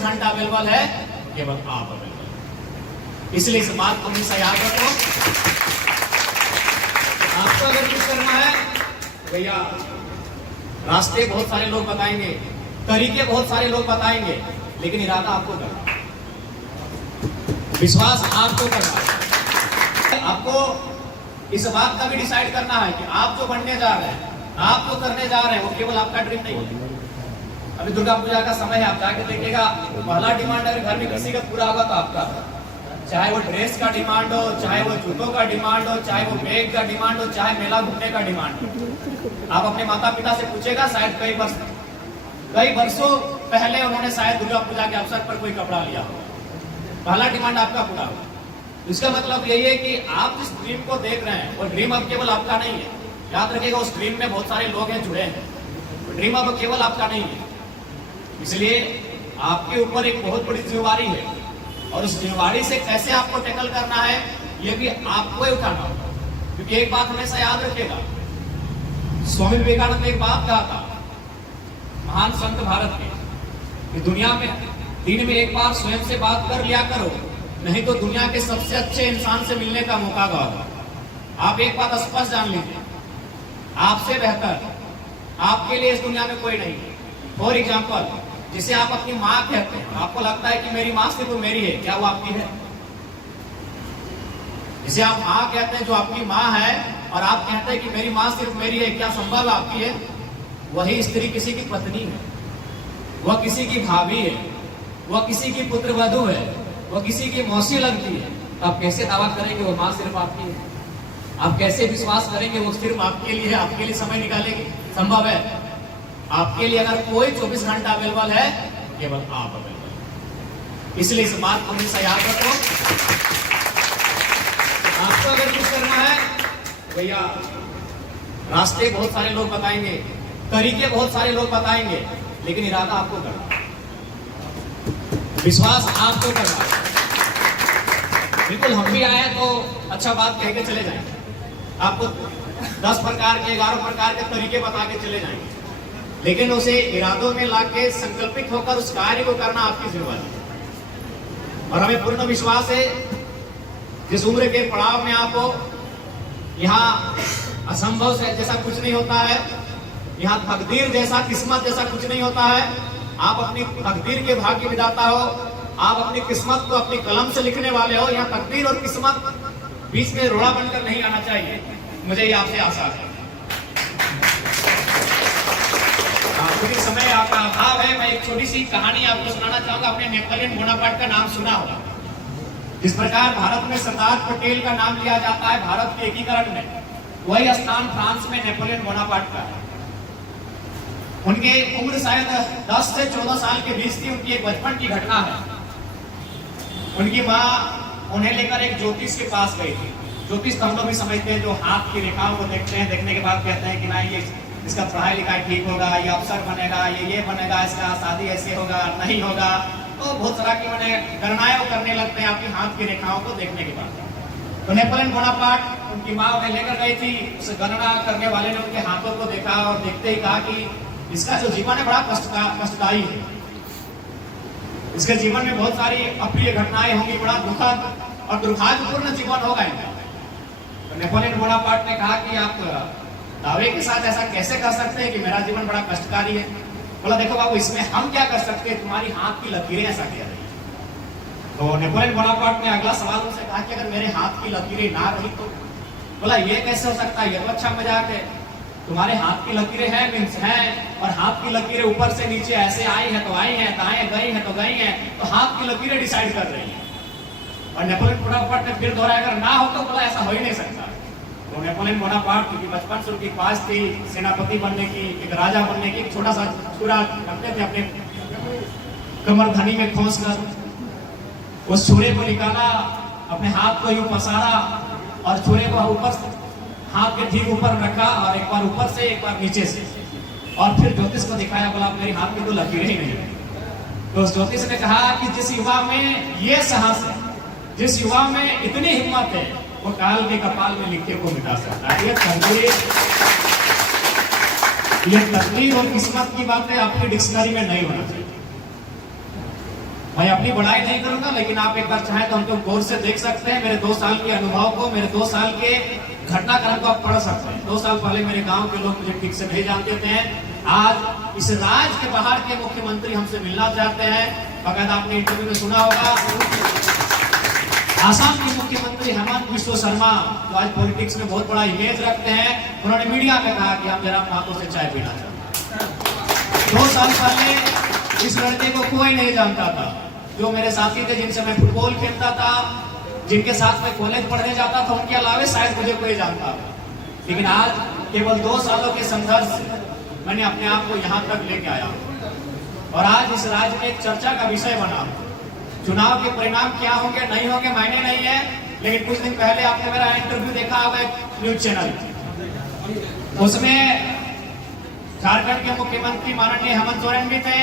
घंटा अवेलेबल है, केवल आप अवेलेबल। इसलिए इस बात को हमेशा याद रखो। आपको अगर कुछ करना है भैया, रास्ते बहुत सारे लोग बताएंगे, तरीके बहुत सारे लोग बताएंगे, लेकिन इरादा आपको करना, विश्वास आपको करना है। आपको इस बात का भी डिसाइड करना है कि आप जो बनने जा रहे हैं, आप जो करने जा रहे हैं, वो केवल आपका ड्रीम नहीं है। अभी दुर्गा पूजा का समय है, आप जाके देखिएगा, पहला डिमांड अगर घर में किसी का पूरा होगा तो आपका, चाहे वो ड्रेस का डिमांड हो, चाहे वो जूतों का डिमांड हो, चाहे वो बैग का डिमांड हो, चाहे मेला घूमने का डिमांड हो। आप अपने माता पिता से पूछेगा, शायद कई वर्षों पहले उन्होंने शायद दुर्गा पूजा के अवसर पर कोई कपड़ा लिया हो, पहला डिमांड आपका पूरा हो। इसका मतलब यही है कि आप जिस ड्रीम को देख रहे हैं, वो ड्रीम अब केवल आपका नहीं है। याद रखिएगा, उस ड्रीम में बहुत सारे लोग हैं जुड़े हैं, ड्रीम अब केवल आपका नहीं है। इसलिए आपके ऊपर एक बहुत बड़ी जिम्मेवारी है, और उस जिम्मेवारी से कैसे आपको टैकल करना है, ये भी आपको ही उठाना होगा। क्योंकि एक बात हमेशा याद रखिएगा, स्वामी विवेकानंद ने एक बात कहा था, महान संत भारत के, कि दुनिया में दिन में एक बार स्वयं से बात कर लिया करो, नहीं तो दुनिया के सबसे अच्छे इंसान से मिलने का मौका गवाओ। आप एक बात स्पष्ट जान लीजिए, आपसे बेहतर आपके लिए इस दुनिया में कोई नहीं है। फॉर एग्जाम्पल, जिसे आप अपनी माँ कहते हैं, आपको लगता है कि मेरी माँ सिर्फ मेरी है, क्या वो आपकी है? जिसे आप माँ कहते हैं, जो आपकी माँ है, और आप कहते हैं कि मेरी माँ सिर्फ मेरी है, क्या संभव आपकी है? वही स्त्री किसी की पत्नी है, वह किसी की भाभी है, वह किसी की पुत्रवधू है, वह किसी की मौसी लगती है। तो आप कैसे दावा करेंगे वो माँ सिर्फ आपकी है? आप कैसे विश्वास करेंगे वो सिर्फ आपके लिए है, आपके लिए समय निकालेगी? संभव है? आपके लिए अगर कोई 24 घंटा अवेलेबल है, केवल आप अवेलेबल। इसलिए इस बात को हमेशा याद रखो। आपको अगर कुछ करना है भैया, रास्ते बहुत सारे लोग बताएंगे, तरीके बहुत सारे लोग बताएंगे, लेकिन इरादा आपको करना, विश्वास आपको करना। बिल्कुल हम भी आए तो अच्छा बात कह के चले जाएंगे, आपको 10 प्रकार के 11 प्रकार के तरीके बता के चले जाएंगे, लेकिन उसे इरादों में लाके संकल्पित होकर उस कार्य को करना आपकी जिम्मेदारी है। और हमें पूर्ण विश्वास है, जिस उम्र के पड़ाव में आप हो, यहाँ असंभव से जैसा कुछ नहीं होता है, यहाँ तकदीर जैसा, किस्मत जैसा कुछ नहीं होता है। आप अपनी तकदीर के भाग्य विधाता हो, आप अपनी किस्मत को अपनी कलम से लिखने वाले हो। यहाँ तकदीर और किस्मत बीच में रोड़ा बनकर नहीं आना चाहिए, मुझे ये आपसे आशा है। क्योंकि समय आपका अभाव है, मैं एक छोटी सी कहानी आपको सुनाना चाहूंगा। आपने नेपोलियन बोनापार्ट का नाम सुना होगा। जिस प्रकार भारत में सरदार पटेल का नाम लिया जाता है भारत के एकीकरण में, वही स्थान फ्रांस में नेपोलियन बोनापार्ट का है। उनके उम्र शायद 10 से 14 साल के बीच थी। उनकी एक बचपन की घटना है। उनकी माँ उन्हें लेकर एक ज्योतिष के पास गई थी। ज्योतिष हम लोग भी समझते हैं, जो हाथ की रेखाओं को देखते हैं, देखने के बाद कहते हैं कि ना ये इसका पढ़ाई लिखाई ठीक होगा, ये अफसर बनेगा, ये बनेगा, इसका शादी ऐसे होगा, नहीं होगा। तो बहुत तरह की मैंने गणनाएं करने लगते हैं आपकी हाथ की रेखाओं को देखने के बाद। तो नेपोलियन बोनापार्ट उनकी माँ उन्हें लेकर गई थी। उस गणना करने वाले ने उनके हाथों को देखा और देखते ही कहा कि इसका जो जीवन है बड़ा कष्टदायी है, इसके जीवन में बहुत सारी अप्रिय घटनाएं होंगी, बड़ा दुखद और दुर्भाग्यपूर्ण जीवन होगा इनका। तो नेपोलियन बोनापार्ट ने कहा कि आप दावे के साथ ऐसा कैसे कर सकते हैं कि मेरा जीवन बड़ा कष्टकारी है? बोला देखो बाबू, इसमें हम क्या कर सकते हैं, तुम्हारी हाथ की लकीरें ऐसा कह रही है। तो नेपोलियन बोनापार्ट ने अगला सवाल उनसे कहा कि अगर मेरे हाथ की लकीरें ना रही तो? बोला ये कैसे हो सकता है, ये तो अच्छा मजाक है। तुम्हारे हाथ की लकीरें हैं मीन्स हैं, और हाथ की लकीरें ऊपर से नीचे ऐसे आई है तो आई है, दाएं गई है तो गई है, तो हाथ की लकीरें डिसाइड कर रही है। और नेपोलियन बोनापार्ट ने फिर दोहराया अगर ना हो तो बोला ऐसा हो ही नहीं सकता। तो नेपोलियन बोनापार्ट की बचपन से उनकी ख्वाहिश थी सेनापति बनने की, एक राजा बनने की। छोटा सा छुरा रखते थे अपने कमर धनी में खोस कर, उस छुरे को निकाला, अपने हाथ को यूं पसारा और छुरे को ऊपर, हाथ के ठीक ऊपर रखा, और एक बार ऊपर से एक बार नीचे से, और फिर ज्योतिष को दिखाया। बोला मेरे हाथ में तो लकीरें ही नहीं है। तो ज्योतिष ने कहा कि जिस युवा में ये साहस है, जिस युवा में इतनी हिम्मत है, वो काल के कपाल में लिखे को मिटा सकता है। ये तकदीर और किस्मत की बातें आपकी डिक्शनरी में नहीं होना चाहिए। मैं अपनी बड़ाई नहीं करूंगा, लेकिन आप एक बार चाहें तो हमको गौर से देख सकते हैं। मेरे 2 साल के अनुभव को, मेरे 2 साल के घटनाक्रम को आप पढ़ सकते हैं। 2 साल पहले मेरे गांव के लोग मुझे ठीक से नहीं जानते थे। आज इस राज्य के बाहर के मुख्यमंत्री हमसे मिलना चाहते हैं। बकायदा आपने इंटरव्यू में सुना होगा, आसाम के मुख्यमंत्री हेमंत बिस्वा शर्मा, जो आज पॉलिटिक्स में बहुत बड़ा इमेज रखते हैं, उन्होंने मीडिया में कहा कि हम जरा हाथों से चाय पीना चाहते हैं। 2 साल पहले इस लड़के को कोई नहीं जानता था। जो मेरे साथी थे, जिनसे मैं फुटबॉल खेलता था, जिनके साथ मैं कॉलेज पढ़ने जाता था, उनके अलावे शायद मुझे कोई जानता था। लेकिन आज केवल 2 सालों के संघर्ष मैंने अपने आप को यहाँ तक लेके आया और आज इस राज्य में एक चर्चा का विषय बना। चुनाव के परिणाम क्या होंगे नहीं होंगे मायने नहीं है, लेकिन कुछ दिन पहले आपने मेरा इंटरव्यू देखा होगा न्यूज चैनल, उसमें झारखंड के मुख्यमंत्री माननीय हेमंत सोरेन भी थे,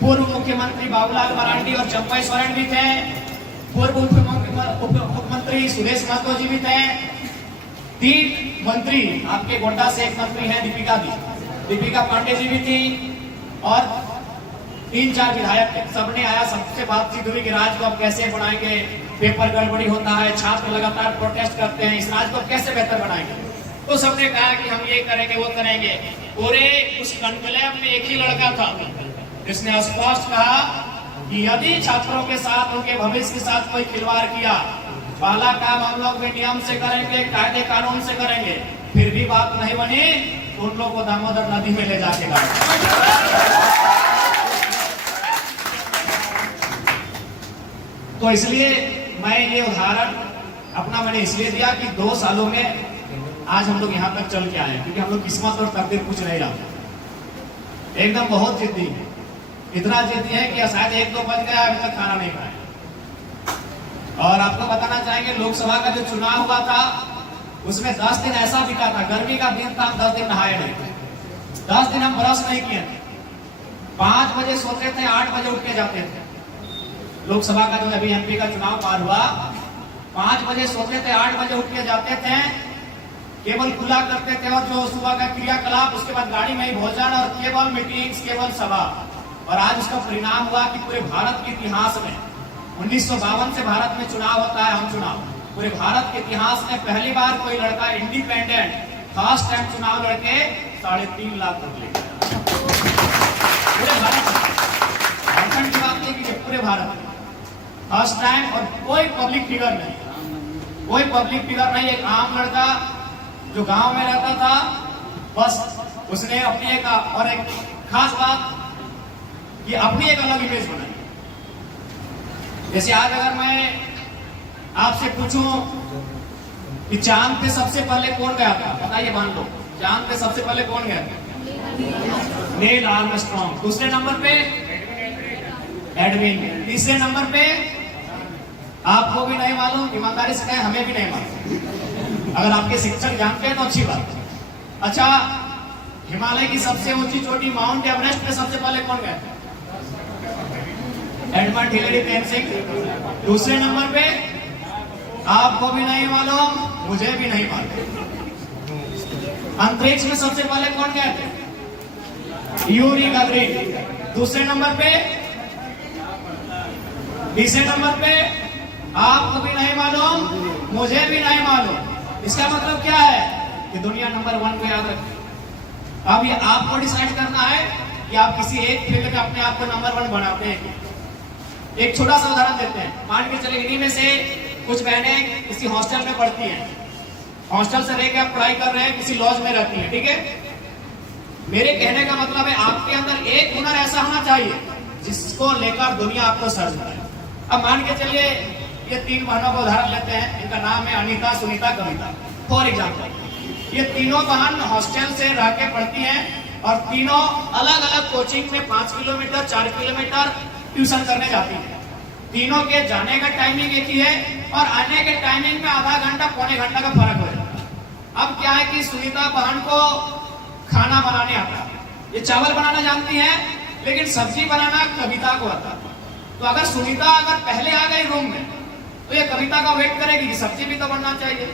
पूर्व मुख्यमंत्री बाबूलाल मरांडी और चंपई सोरेन भी थे, पूर्व मुख्यमंत्री सुरेश महतो जी भी थे, 3 मंत्री, आपके गोड्डा से एक मंत्री है दीपिका पांडे जी भी थी, और 3-4 विधायक थे। सबने आया, सबसे बातचीत हुई कि राज्य को आप कैसे बनाएंगे, पेपर गड़बड़ी होता है, छात्र लगातार प्रोटेस्ट करते हैं, इस राज्य को कैसे बेहतर बनाएंगे। तो सबने कहा कि हम ये करेंगे वो करेंगे। पूरे उस कॉन्क्लेव में एक ही लड़का था जिसने स्पष्ट कहा कि यदि छात्रों के साथ, उनके भविष्य के साथ कोई खिलवाड़ किया, पहला काम हम लोग भी नियम से करेंगे, कायदे कानून से करेंगे। फिर भी बात नहीं बनी, उन लोग को दामोदर नदी में ले जाके डाला। तो इसलिए मैं ये उदाहरण अपना मैंने इसलिए दिया कि 2 सालों में आज हम लोग यहाँ तक चल के आए, क्योंकि हम लोग किस्मत और तकदीर कुछ नहीं रहा। एकदम बहुत जिद्दी है, इतना जिद्दी है कि शायद 1-2 बज गया अभी तक खाना नहीं खाया। और आपको बताना चाहेंगे, लोकसभा का जो चुनाव हुआ था उसमें 10 दिन ऐसा बीता था, गर्मी का दिन था, 10 दिन नहाए नहीं, 10 दिन हम ब्रश नहीं किए थे, 5 बजे सोते थे, 8 बजे उठ के जाते थे। लोकसभा का जो अभी एमपी का चुनाव पार हुआ, 5 बजे सोते थे, 8 बजे उठ के जाते थे, केवल खुला करते थे और जो सुबह का क्रियाकलाप, उसके बाद गाड़ी में ही भोजन और केवल मीटिंग्स, केवल सभा। और आज उसका परिणाम हुआ कि पूरे भारत के इतिहास में 1952 से भारत में चुनाव होता है, हम चुनाव, पूरे भारत के इतिहास में पहली बार कोई लड़का इंडिपेंडेंट फर्स्ट टाइम चुनाव लड़के 3.5 लाख वोट ले पूरे भारत में। झारखंड की बात नहीं की, पूरे भारत में फर्स्ट टाइम, और कोई पब्लिक फिगर नहीं, कोई पब्लिक फिगर नहीं, एक आम लड़का जो गांव में रहता था, बस उसने अपनी एक और एक खास बात कि अपनी एक अलग इमेज बनाई। जैसे आज अगर मैं आपसे पूछूं कि चांद पे सबसे पहले कौन गया था, बताइए, मान लो चांद पे सबसे पहले कौन गया था? Neil Armstrong. दूसरे नंबर पे एडविन। तीसरे नंबर पे आपको भी नहीं मालूम, ईमानदारी से कहें हमें भी नहीं मालूम, अगर आपके शिक्षक जानते हैं तो अच्छी बात। अच्छा, हिमालय की सबसे ऊंची चोटी माउंट एवरेस्ट पे सबसे पहले कौन गया? Edmund Hillary Tenzing. दूसरे नंबर पे आपको भी नहीं मालूम, मुझे भी नहीं मालूम, अंतरिक्ष में सबसे पहले कौन गए थे? यूरी गगरिन। दूसरे नंबर पे, तीसरे नंबर पे आपको भी नहीं मालूम, मुझे भी नहीं मालूम। इसका मतलब क्या है कि दुनिया नंबर 1 को याद रखें। अब ये आपको डिसाइड करना है कि आप किसी एक फील्ड में अपने आप को नंबर 1 बनाते हैं। एक छोटा सा उदाहरण देते हैं, मान के चले इन्हीं में से कुछ बहनें किसी हॉस्टल में पढ़ती हैं, हॉस्टल से रह के आप पढ़ाई कर रहे हैं, किसी लॉज में रहती हैं, ठीक है। मेरे कहने का मतलब है आपके अंदर एक हुनर ऐसा होना चाहिए जिसको लेकर दुनिया आपको सर्च करे। अब मान के चलिए ये 3 बहनों का उदाहरण लेते हैं, इनका नाम है अनीता, सुनीता, कविता, फॉर एग्जाम्पल। ये तीनों बहन हॉस्टल से रह के पढ़ती हैं और तीनों अलग अलग कोचिंग में 5 किलोमीटर 4 किलोमीटर ट्यूशन करने जाती हैं। तीनों के जाने का टाइमिंग एक ही है और आने के टाइमिंग में आधा घंटा पौने घंटा का फर्क हो जाता है। अब क्या है कि सुनीता बहन को खाना बनाने आता है, ये चावल बनाना जानती है, लेकिन सब्जी बनाना कविता को आता है। तो अगर सुनीता अगर पहले आ गई रूम में तो ये कविता का वेट करेगी कि सब्जी भी तो बनना चाहिए।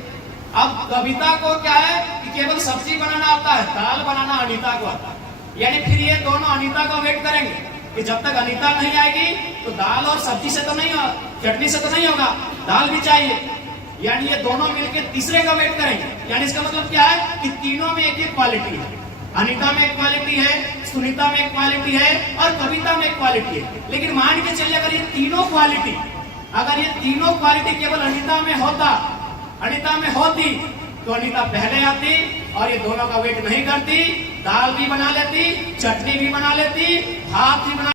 अब कविता को क्या है कि केवल सब्जी बनाना आता है, दाल बनाना अनीता को आता है, यानी फिर ये दोनों अनीता का वेट करेंगे। कि जब तक अनीता नहीं आएगी तो दाल और सब्जी से तो नहीं हो, चटनी से तो नहीं होगा, दाल भी चाहिए। यानी ये दोनों मिलकर तीसरे का वेट करेंगे। यानी इसका मतलब क्या है कि तीनों में एक एक क्वालिटी है। अनीता में एक क्वालिटी है, सुनीता में एक क्वालिटी है और कविता में एक क्वालिटी है। लेकिन मान के चलिए अगर ये तीनों क्वालिटी केवल अनीता में होती तो अनीता पहले आती और ये दोनों का वेट नहीं करती, दाल भी बना लेती, चटनी भी बना लेती, भात भी बना